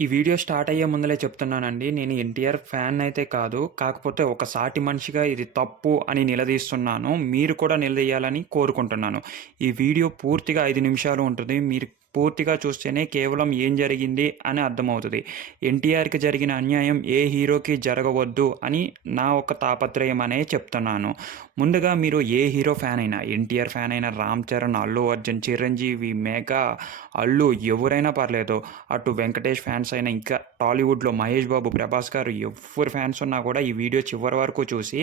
ఈ video start అయ్యే ముందలే చెప్తున్నానండి. నేను ఎన్టీఆర్ ఫ్యాన్ అయితే కాదు. కాకపోతే ఒక సాటి మనిషిగా ఇది తప్పు అని నిలదీస్తున్నాను. మీరు కూడా నిలదీయాలని కోరుకుంటున్నాను. ఈ వీడియో పూర్తిగా 5 నిమిషాలు ఉంటుంది. మీరు పూర్తిగా చూస్తేనే కేవలం ఏం జరిగింది అని అర్థమవుతది. ఎన్టీఆర్‌కి జరిగిన అన్యాయం ఏ హీరోకి జరగవద్దు అని నా ఒక తాపత్రయం అనే చెప్తున్నాను. ముందుగా మీరు ఏ హీరో ఫ్యాన్ అయినా, ఎన్టీఆర్ ఫ్యాన్ అయినా, రామ్ చరణ్, అల్లు అర్జున్, చిరంజీవి, మెగా, అల్లు ఎవరైనా పర్లేదు. అటు వెంకటేష్ ఫ్యాన్స్ అయినా, ఇంకా టాలీవుడ్లో మహేష్ బాబు, ప్రభాస్ గారు ఎవ్వరు ఫ్యాన్స్ ఉన్నా కూడా ఈ వీడియో చివరి వరకు చూసి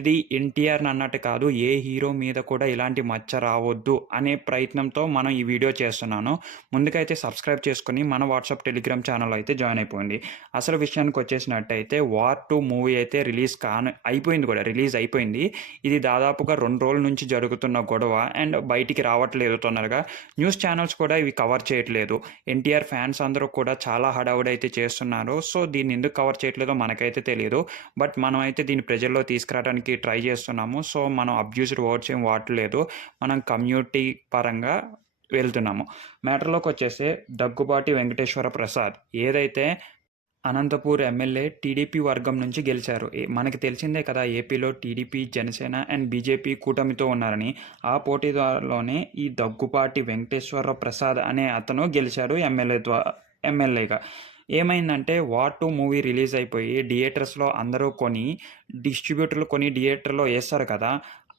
ఇది ఎన్టీఆర్‌ని అన్నట్టు కాదు, ఏ హీరో మీద కూడా ఇలాంటి మచ్చ రావద్దు అనే ప్రయత్నంతో మనం ఈ వీడియో చేస్తున్నాను. ముందుగా అయితే సబ్స్క్రైబ్ చేసుకొని మన వాట్సాప్, టెలిగ్రామ్ ఛానల్ అయితే జాయిన్ అయిపోయింది. అసలు విషయానికి వచ్చేసినట్టయితే వార్ 2 మూవీ అయితే అయిపోయింది కూడా, రిలీజ్ అయిపోయింది. ఇది దాదాపుగా 2 రోజుల నుంచి జరుగుతున్న గొడవ అండ్ బయటికి రావట్లేదు తొందరగా. న్యూస్ ఛానల్స్ కూడా ఇవి కవర్ చేయట్లేదు. ఎన్టీఆర్ ఫ్యాన్స్ అందరూ కూడా చాలా హడావుడైతే చేస్తున్నారు. సో దీన్ని ఎందుకు కవర్ చేయట్లేదో మనకైతే తెలియదు. బట్ మనమైతే దీన్ని ప్రజల్లో తీసుకురావడానికి ట్రై చేస్తున్నాము. సో మనం అబ్యూజ్డ్ వర్డ్స్ ఏం వాడట్లేదు. మనం కమ్యూనిటీ పరంగా వెళ్తున్నాము. మ్యాటర్‌లోకి వచ్చేస్తే దగ్గుబాటి వెంకటేశ్వర ప్రసాద్ ఏదైతే అనంతపూర్ ఎమ్మెల్యే టీడీపీ వర్గం నుంచి గెలిచారు. మనకి తెలిసిందే కదా, ఏపీలో టీడీపీ, జనసేన అండ్ బీజేపీ కూటమితో ఉన్నారని. ఆ పోటీదారులోనే ఈ దగ్గుపాటి వెంకటేశ్వర ప్రసాద్ అనే అతను గెలిచాడు ఎమ్మెల్యేగా. ఏమైందంటే వార్ 2 మూవీ రిలీజ్ అయిపోయి థియేటర్స్‌లో అందరూ కొని, డిస్ట్రిబ్యూటర్లు కొని థియేటర్‌లో ఏస్తారు కదా!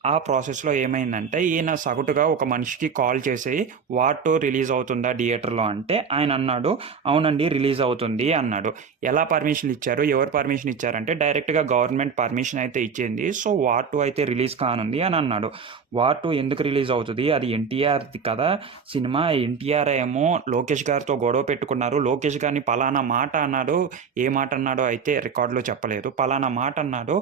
ఆ ప్రాసెస్‌లో ఏమైందంటే ఈయన సగటుగా ఒక మనిషికి కాల్ చేసి వార్ 2 రిలీజ్ అవుతుందా థియేటర్‌లో అంటే ఆయన అన్నాడు, అవునండి రిలీజ్ అవుతుంది అన్నాడు. ఎలా పర్మిషన్ ఇచ్చారు? ఎవరు పర్మిషన్ ఇచ్చారంటే డైరెక్ట్‌గా గవర్నమెంట్ పర్మిషన్ అయితే ఇచ్చింది. సో వార్ 2 అయితే రిలీజ్ కానుంది అని అన్నాడు. వార్ 2 ఎందుకు రిలీజ్ అవుతది? అది ఎన్టీఆర్‌ది కదా సినిమా. ఎన్టీఆర్ ఏమో లోకేష్ గారితో గొడవ పెట్టుకున్నారు. లోకేష్ గారిని పలానా మాట అన్నాడు. ఏ మాట అన్నాడో అయితే రికార్డ్‌లో చెప్పలేదు. పలానా మాట అన్నాడు.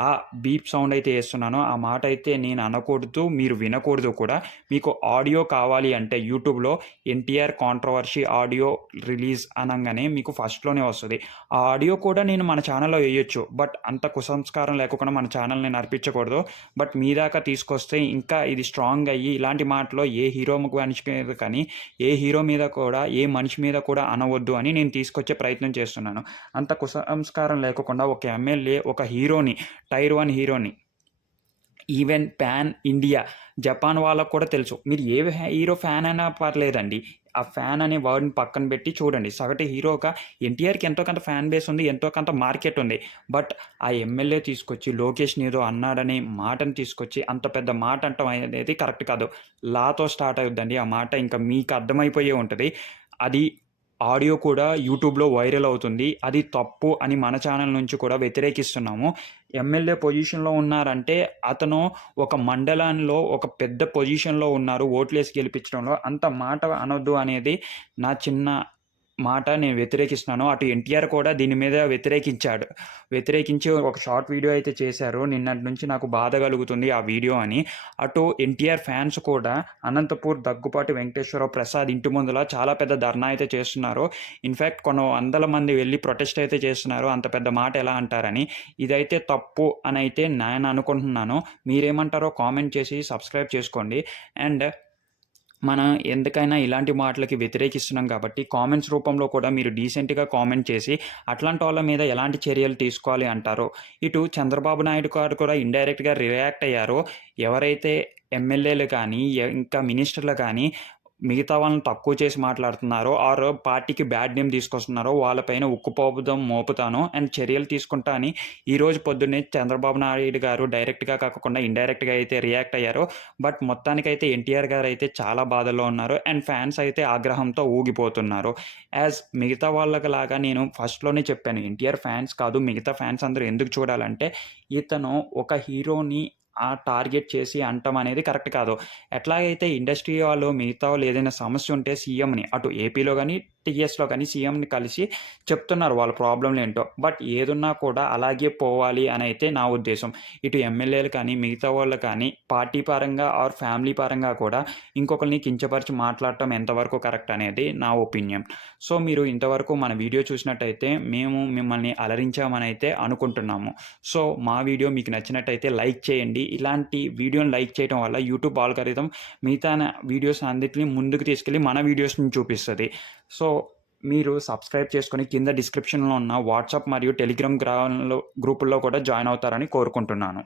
ఆ బీప్ సౌండ్ అయితే ఏస్తున్నానో ఆ మాట అయితే నేను అనకూడదు, మీరు వినకూడదు కూడా. మీకు ఆడియో కావాలి అంటే యూట్యూబ్‌లో ఎన్టీఆర్ కాంట్రోవర్సీ ఆడియో రిలీజ్ అనంగానే మీకు ఫస్ట్‌లోనే వస్తది. ఆ ఆడియో కూడా నేను మన ఛానల్‌లో ఎయొచ్చు. బట్ అంత కుసంస్కారం లేకోకుండా మన ఛానల్‌ని నడిపించకూడదు. బట్ మీ దాకా తీసుకొస్తే ఇంకా ఇది స్ట్రాంగ్ అయ్యి ఇలాంటి మాటలు ఏ హీరో మనిషి మీద కానీ, ఏ హీరో మీద కూడా, ఏ మనిషి మీద కూడా అనవద్దు అని నేను తీసుకొచ్చే ప్రయత్నం చేస్తున్నాను. అంత కుసంస్కారం లేకోకుండా ఒక ఎమ్మెల్యే ఒక హీరోని, టైర్ 1 హీరోని, ఈవెన్ పాన్ ఇండియా, జపాన్ వాళ్ళకి కూడా తెలుసు. మీరు ఏ హీరో ఫ్యాన్ అయినా పర్లేదండి. ఆ ఫ్యాన్ అనే వర్డ్‌ని పక్కన పెట్టి చూడండి. సగటు హీరోగా ఎన్టీఆర్‌కి ఎంతో కొంత ఫ్యాన్ బేస్ ఉంది. ఎంతో కొంత మార్కెట్ ఉంది. బట్ ఆ ఎమ్మెల్యే తీసుకొచ్చి లోకేష్‌ని ఏదో అన్నాడనే మాటను తీసుకొచ్చి అంత పెద్ద మాట అనటం అనేది కరెక్ట్ కాదు. లాతో స్టార్ట్ అవుద్దండి ఆ మాట. ఇంకా మీకు అర్థమైపోయే ఉంటది. అది ఆడియో కూడా యూట్యూబ్‌లో వైరల్ అవుతుంది. అది తప్పు అని మన ఛానల్ నుంచి కూడా వ్యతిరేకిస్తున్నాము. ఎమ్మెల్యే పొజిషన్‌లో ఉన్నారంటే అతను ఒక మండలంలో ఒక పెద్ద పొజిషన్‌లో ఉన్నారు. ఓట్లేసి గెలిపించడంలో అంత మాట అనొద్దు అనేది నా చిన్న మాట నేను వ్యతిరేకిస్తున్నాను. అటు ఎన్టీఆర్ కూడా దీని మీద వ్యతిరేకించాడు. వ్యతిరేకించి ఒక షార్ట్ వీడియో అయితే చేశారు. నిన్నటి నుంచి నాకు బాధ కలుగుతుంది ఆ వీడియో అని. అటు ఎన్టీఆర్ ఫ్యాన్స్ కూడా అనంతపూర్ దగ్గుపాటి వెంకటేశ్వర ప్రసాద్ ఇంటి ముందల చాలా పెద్ద ధర్నా అయితే చేస్తున్నారు. ఇన్‌ఫాక్ట్ కొన్ని వందల మంది వెళ్లి ప్రొటెస్ట్ అయితే చేస్తున్నారు. అంత పెద్ద మాట ఎలా అంటారని. ఇదైతే తప్పు అనైతే నేను అనుకుంటున్నాను. మీరేమంటారో కామెంట్ చేసి సబ్స్క్రైబ్ చేసుకోండి. అండ్ మనం ఎందుకైనా ఇలాంటి మాటలకి వ్యతిరేకిస్తున్నాం కాబట్టి కామెంట్స్ రూపంలో కూడా మీరు డీసెంట్‌గా కామెంట్ చేసి అట్లాంటోళ్ళ మీద ఎలాంటి చర్యలు తీసుకోవాలి అంటారో, ఇటు చంద్రబాబు నాయుడు గారు కూడా ఇండైరెక్ట్‌గా రియాక్ట్ అయ్యారో, ఎవరైతే ఎమ్మెల్యేలు కానీ, ఇంకా మినిస్టర్లు కానీ మిగతా వాళ్ళని తక్కువ చేసి మాట్లాడుతున్నారో ఆర్ పార్టీకి బ్యాడ్ నేమ్ తీసుకొస్తున్నారో వాళ్ళపైన ఉక్కుపాదం మోపుతాను అండ్ చర్యలు తీసుకుంటా అని ఈరోజు పొద్దున్నే చంద్రబాబు నాయుడు గారు డైరెక్ట్‌గా కాకుండా ఇండైరెక్ట్‌గా అయితే రియాక్ట్ అయ్యారో. బట్ మొత్తానికైతే ఎన్టీఆర్ గారైతే చాలా బాధల్లో ఉన్నారు. అండ్ ఫ్యాన్స్ అయితే ఆగ్రహంతో ఊగిపోతున్నారు. మిగతా వాళ్ళకిలాగా నేను ఫస్ట్‌లోనే చెప్పాను. ఎన్టీఆర్ ఫ్యాన్స్ కాదు, మిగతా ఫ్యాన్స్ అందరూ ఎందుకు చూడాలంటే, ఇతను ఒక హీరోని టార్గెట్ చేసి అనటం అనేది కరెక్ట్ కాదు. ఎట్లాగైతే ఇండస్ట్రీ వాళ్ళు మిగతా వాళ్ళు ఏదైనా సమస్య ఉంటే సీఎంని అటు ఏపీలో గాని, టీఎస్‌లో గాని సీఎంని కలిసి చెప్తున్నారు వాళ్ళ ప్రాబ్లమ్‌లేంటో. బట్ ఏదున్నా కూడా అలాగే పోవాలి అనైతే నా ఉద్దేశం. ఇటు ఎమ్మెల్యేలు కానీ, మిగతా వాళ్ళు కానీ పార్టీ పరంగా ఆర్ ఫ్యామిలీ పరంగా కూడా ఇంకొకరిని కించపరిచి మాట్లాడటం ఎంతవరకు కరెక్ట్ అనేది నా ఒపీనియన్. సో మీరు ఇంతవరకు మన వీడియో చూసినట్టయితే మేము మిమ్మల్ని అలరించామనైతే అనుకుంటున్నాము. సో మా వీడియో మీకు నచ్చినట్టయితే లైక్ చేయండి. ఇలాంటి వీడియోని లైక్ చేయడం వల్ల యూట్యూబ్ ఆల్గారిథం మిగతా వీడియోస్ అన్నిటిని ముందుకు తీసుకెళ్ళి మన వీడియోస్‌ని చూపిస్తది. సో మీరు సబ్స్క్రైబ్ చేసుకొని కింద డిస్క్రిప్షన్‌లో ఉన్న వాట్సాప్ మరియు టెలిగ్రామ్ గ్రూపుల్లో కూడా జాయిన్ అవుతారని కోరుకుంటున్నాను.